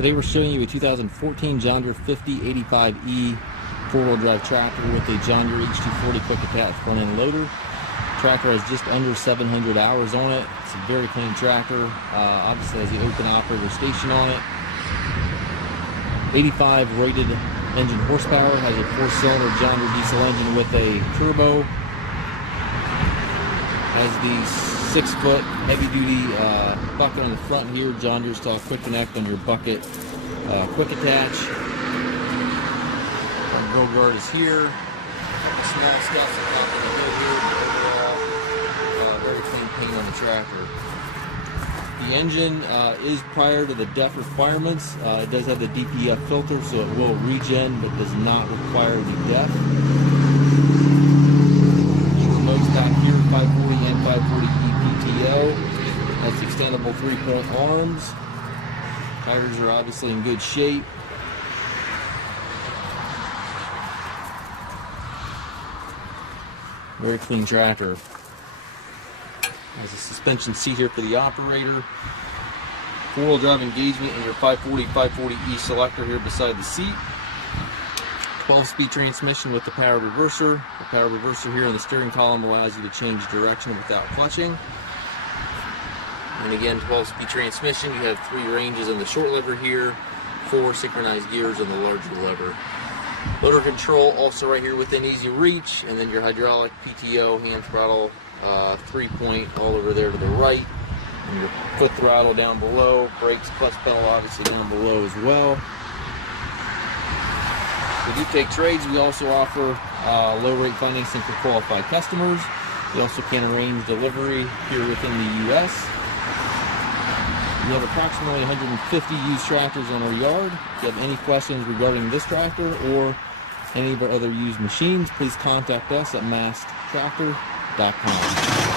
Today we're showing you a 2014 John Deere 5085E four-wheel drive tractor with a John Deere HT40 quick attach front end loader. Tractor has just under 700 hours on it. It's a very clean tractor. Obviously has the open operator station on it. 85 rated engine horsepower. Has a 4-cylinder John Deere diesel engine with a turbo. Has the 6-foot heavy-duty bucket on the front here. John Deere style quick connect on your bucket quick attach. Our grill guard is here. The small stuff's not going to go here, but overall, very clean paint on the tractor. The engine is prior to the DEF requirements. It does have the DPF filter, so it will regen, but does not require the DEF. Modes back here, 540 and 540E PTO. Has extendable 3-point arms. Tires are obviously in good shape. Very clean tractor. Has a suspension seat here for the operator. 4-wheel drive engagement and your 540E selector here beside the seat. 12-speed transmission with the power reverser. The power reverser here on the steering column allows you to change direction without clutching. And again, 12-speed transmission. You have 3 ranges on the short lever here, 4 synchronized gears on the larger lever. Motor control also right here within easy reach, and then your hydraulic PTO hand throttle 3-point all over there to the right, and your foot throttle down below. Brakes, clutch pedal obviously down below as well. We do take trades. We also offer low rate financing for qualified customers. We also can arrange delivery here within the U.S. We have approximately 150 used tractors on our yard. If you have any questions regarding this tractor or any of our other used machines, please contact us at maskedtractor.com.